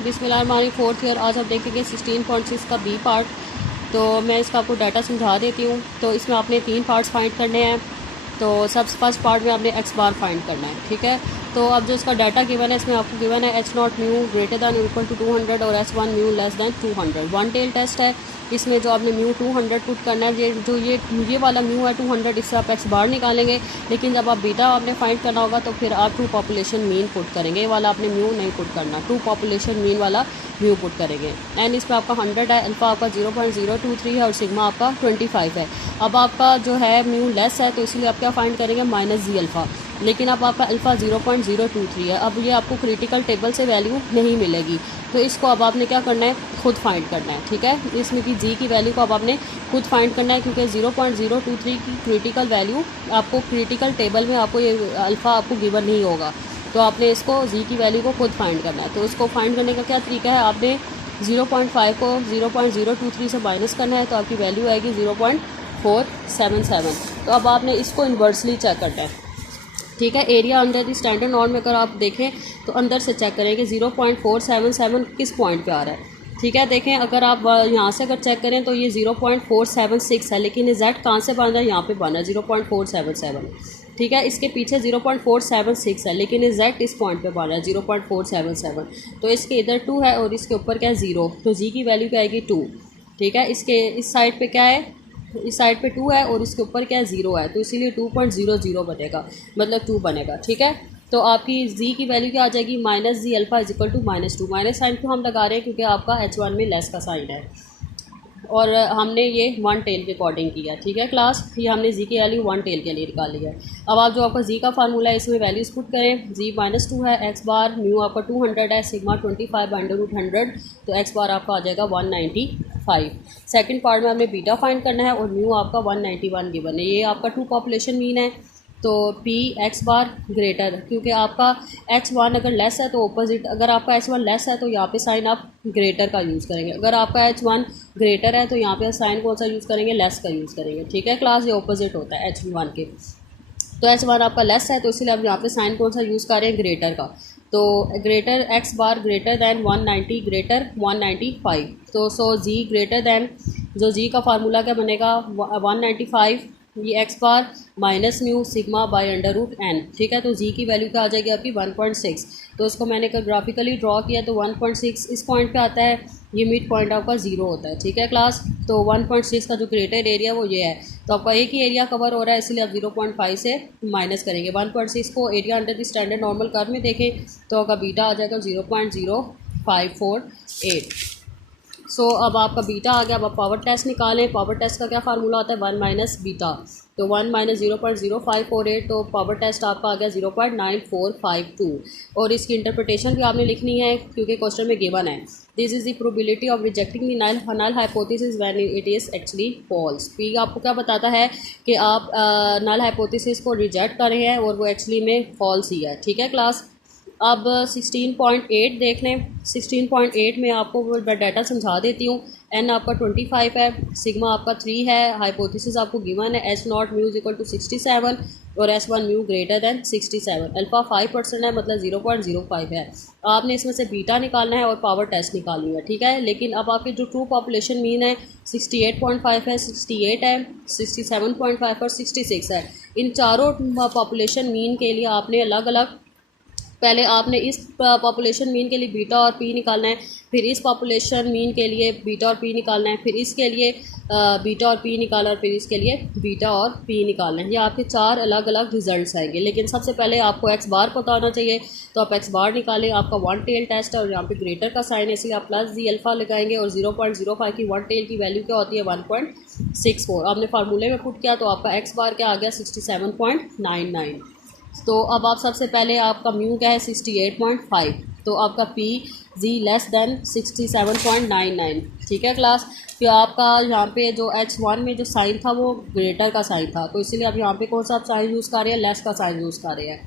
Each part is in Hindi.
बिस्मिल्लाहिर्रहमानिर्रहीम। फोर्थ ईयर आज हम देखेंगे 16.6 का बी पार्ट। तो मैं इसका आपको डाटा समझा देती हूँ। तो इसमें आपने 3 पार्ट्स फाइंड करने हैं। तो सब फर्स्ट पार्ट में आपने एक्स बार फाइंड करना है, ठीक है। तो अब जो इसका डाटा गिवन है, इसमें आपको गिवन है H not mu greater than equal to 200 और H one mu less than 200। One tail test है। इसमें जो आपने म्यू 200 पुट करना है, ये वाला म्यू है 200, इससे आप एक्स बार निकालेंगे। लेकिन जब आप बीटा आपने फाइंड करना होगा तो फिर आप ट्रू पॉपुलेशन मीन पुट करेंगे। ये वाला आपने म्यू नहीं पुट करना, ट्रू पॉपुलेशन मीन वाला म्यू पुट करेंगे। एन इस पर आपका 100 है, अल्फ़ा आपका 0.023 है और सिग्मा आपका 25 है। अब आपका जो है म्यू लेस है तो इसलिए आप क्या फाइंड करेंगे, माइनस जी अल्फ़ा। लेकिन अब आपका अल्फ़ा 0.023 है। अब ये आपको क्रिटिकल टेबल से वैल्यू नहीं मिलेगी, तो इसको अब आपने क्या करना है, खुद फाइंड करना है, ठीक है। इसमें की जी की वैल्यू को अब आपने खुद फाइंड करना है, क्योंकि 0.023 की क्रिटिकल वैल्यू आपको क्रिटिकल टेबल में आपको ये अल्फ़ा आपको गिवन नहीं होगा। तो आपने इसको जी की वैल्यू को खुद फाइंड करना है। तो इसको फाइंड करने का क्या तरीका है, आपने 0.5 को 0.023 से माइनस करना है, तो आपकी वैल्यू आएगी 0.477। तो अब आपने इसको इन्वर्सली चेक करना है, ठीक है। Area under the standard norm में अगर आप देखें तो अंदर से चेक करें कि 0.477 किस पॉइंट पे आ रहा है, ठीक है। देखें अगर आप यहाँ से अगर चेक करें तो ये 0.476 है, लेकिन ये जेड कहाँ से बन रहा है, यहाँ पे बन रहा है 0.477, ठीक है। इसके पीछे 0.476 है, लेकिन ये जेड इस पॉइंट पे बन रहा है 0.477। तो इसके इधर 2 है और इसके ऊपर क्या है 0, तो जी की वैल्यू क्या आएगी 2, ठीक है। इसके इस साइड पे क्या है, इस साइड पे 2 है और इसके ऊपर क्या है 0 है, तो इसीलिए 2.00 बनेगा, मतलब 2 बनेगा, ठीक है। तो आपकी जी की वैल्यू क्या आ जाएगी, minus G alpha is equal to -2। Minus sign को हम लगा रहे हैं क्योंकि आपका H1 में लेस का साइन है और हमने ये वन टेल के अकॉर्डिंग किया, ठीक है क्लास। ये हमने जी की वैल्यू वन टेल के लिए निकाल लिया है। अब आप जो आपका जी का फार्मूला है इसमें वैल्यूज पुट करें। जी -2 है, एक्स बार म्यू आपका 200 है, सिग्मा 25/√100, तो एक्स बार आपका आ जाएगा 195। सेकंड पार्ट में हमने बीटा फाइंड करना है और म्यू आपका 191 गिवन है। ये आपका ट्रू पॉपुलेशन मीन है। तो पी एक्स बार ग्रेटर, क्योंकि आपका H1 अगर लेस है तो ऑपोजिट, अगर आपका H1 लेस है तो यहाँ पे साइन आप ग्रेटर का यूज़ करेंगे। अगर आपका H1 ग्रेटर है तो यहाँ पे साइन कौन सा यूज़ करेंगे, लेस का यूज़ करेंगे, ठीक है क्लास। ये ऑपोजिट होता है H1 के। तो H1 आपका लेस है तो इसलिए आप यहाँ पे साइन कौन सा यूज़ कर रहे हैं, ग्रेटर का। तो ग्रेटर एक्स बार ग्रेटर दैन 190 ग्रेटर 195। तो सो जी ग्रेटर दैन, जो जी का फार्मूला क्या बनेगा 195, ये एक्स बार माइनस म्यू सिग्मा बाय√n, ठीक है। तो जी की वैल्यू क्या आ जाएगी आपकी 1.6। तो इसको मैंने ग्राफिकली ड्रॉ किया तो 1.6 इस पॉइंट पे आता है, ये मिड पॉइंट आपका 0 होता है, ठीक है क्लास। तो 1.6 का जो क्रिएटेड एरिया वो ये है, तो आपका एक ही एरिया कवर हो रहा है, इसलिए आप 0.5 से माइनस करेंगे। 1.6 को area under the standard normal curve में देखें तो आपका बीटा आ जाएगा 0.0548। सो अब आपका बीटा आ गया। अब आप पावर टेस्ट निकालें। पावर टेस्ट का क्या फार्मूला होता है, 1 माइनस बीटा, तो 1 माइनस 0.0548, तो पावर टेस्ट आपका आ गया 0.9452। और इसकी इंटरप्रिटेशन भी आपने लिखनी है क्योंकि क्वेश्चन में गिवन है। This is the probability of rejecting the null hypothesis when it is actually false. P आपको क्या बताता है कि आप नल हाइपोथेसिस को रिजेक्ट कर रहे हैं और वो एक्चुअली में फॉल्स ही है, ठीक है क्लास। अब 16.8 देख लें। 16.8 में आपको वो डाटा समझा देती हूँ। एन आपका 25 है, सिग्मा आपका 3 है, हाइपोथेसिस आपको गिवन है H not mu equal to 67 और S1 mu greater then 67। Alpha 5% है, मतलब 0.05 है। आपने इसमें से बीटा निकालना है और पावर टेस्ट निकालनी है, ठीक है। लेकिन अब आपकी जो ट्रू पॉपुलेशन मीन है 68.5 है, 68 है, 67.5 और 66 है। इन चारों पॉपुलेशन मीन के लिए आपने अलग अलग, पहले आपने इस पॉपुलेशन मीन के लिए बीटा और पी निकालना है, फिर इस पॉपुलेशन मीन के लिए बीटा और पी निकालना है, फिर इसके लिए बीटा और पी निकालना, और फिर इसके लिए बीटा और पी निकालना है। ये आपके 4 अलग अलग रिजल्ट्स आएंगे। लेकिन सबसे पहले आपको एक्स बार पता होना चाहिए, तो आप एक्स बार निकालें। आपका वन टेल टेस्ट है और यहाँ पे ग्रेटर का साइन है, इसलिए आप प्लस जी अल्फ़ा लगाएंगे। और 0.05 की वन टेल की वैल्यू क्या होती है, 1.64। आपने फार्मूले में पुट किया तो आपका एक्स बार क्या आ गया 67.99। तो अब आप सबसे पहले आपका म्यू क्या है 68.5, तो आपका पी जी लेस दैन 67.99, ठीक है क्लास। फिर आपका यहाँ पे जो H1 में जो साइन था वो ग्रेटर का साइन था, तो इसीलिए आप यहाँ पे कौन सा आप साइन यूज़ कर रहे हैं, लेस का साइन यूज़ कर रहे हैं।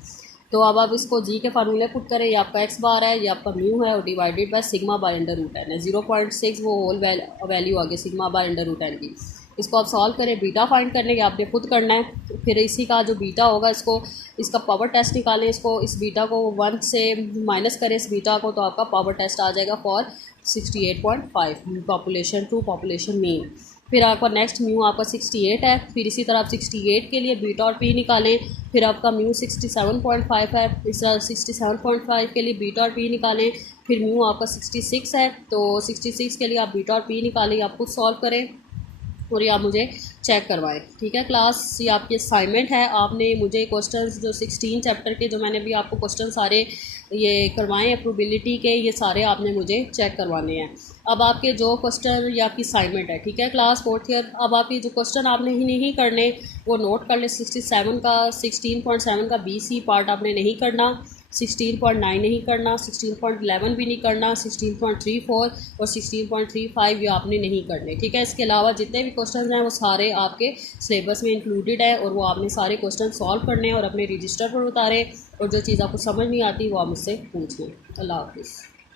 तो अब आप इसको जी के फार्मूले पुट करें। ये आपका एक्स बार है, ये आपका म्यू है और divided by sigma bye √n है। 0.6 वो होल वैल्यू आ गई सिग्मा बाय √n की। इसको आप सॉल्व करें। बीटा फाइंड करने के आपने खुद करना है। फिर इसी का जो बीटा होगा इसका पावर टेस्ट निकालें। इस बीटा को 1 से माइनस करें इस बीटा को, तो आपका पावर टेस्ट आ जाएगा for 68.5 population to population mean. फिर आपका नेक्स्ट म्यू आपका 68 है। फिर इसी तरह आप 68 के लिए बीटा और पी निकालें। फिर आपका म्यू 67.5 है। इस 67.5 के लिए बीटा और पी निकालें। फिर म्यू आपका 66 है, तो 66 के लिए आप बीटा और पी निकालें। आप खुद सॉल्व करें और ये आप मुझे चेक करवाएं। ठीक है क्लास, ये आपकी असाइनमेंट है। आपने मुझे क्वेश्चंस जो 16 चैप्टर के जो मैंने भी आपको क्वेश्चन सारे ये करवाएं हैं प्रोबेबिलिटी के, ये सारे आपने मुझे चेक करवाने हैं। अब आपके जो क्वेश्चन ये आपकी असाइनमेंट है, ठीक है क्लास 4th ईयर। अब आपकी जो क्वेश्चन आपने ही नहीं करने वो नोट कर ले। 16.7 का BC पार्ट आपने नहीं करना, 16.9 नहीं करना, 16.11 भी नहीं करना, 16.34 और 16.35 ये आपने नहीं करने। ठीक है, इसके अलावा जितने भी क्वेश्चन हैं वो सारे आपके सिलेबस में इंक्लूडेड है और वो आपने सारे क्वेश्चन सॉल्व करने हैं और अपने रजिस्टर पर उतारें। और जो चीज़ आपको समझ नहीं आती वो आप मुझसे पूछ लें। अल्लाह हाफिज़।